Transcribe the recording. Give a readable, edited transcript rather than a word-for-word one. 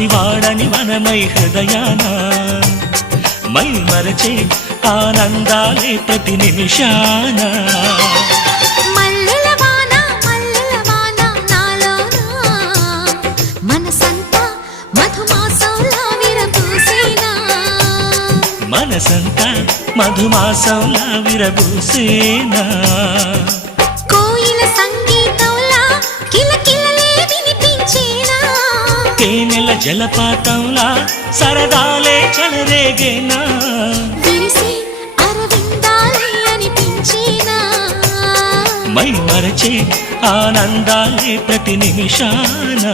పసివాడని మనమై హృదయాన మై మరచే ఆనందాలే ప్రతి నిమిషాన మనసంతా మధుమాసంలా విరబూసేనా కోయిల సంగీతంలా కిలకిలలే వినిపించేనా తేనెల జలపాతంలా సరదాలే చెలరేగేనా విరిసి అరవిందాలే అనిపించేనా మై మరచే ఆనందాలే ప్రతి నిమిషాన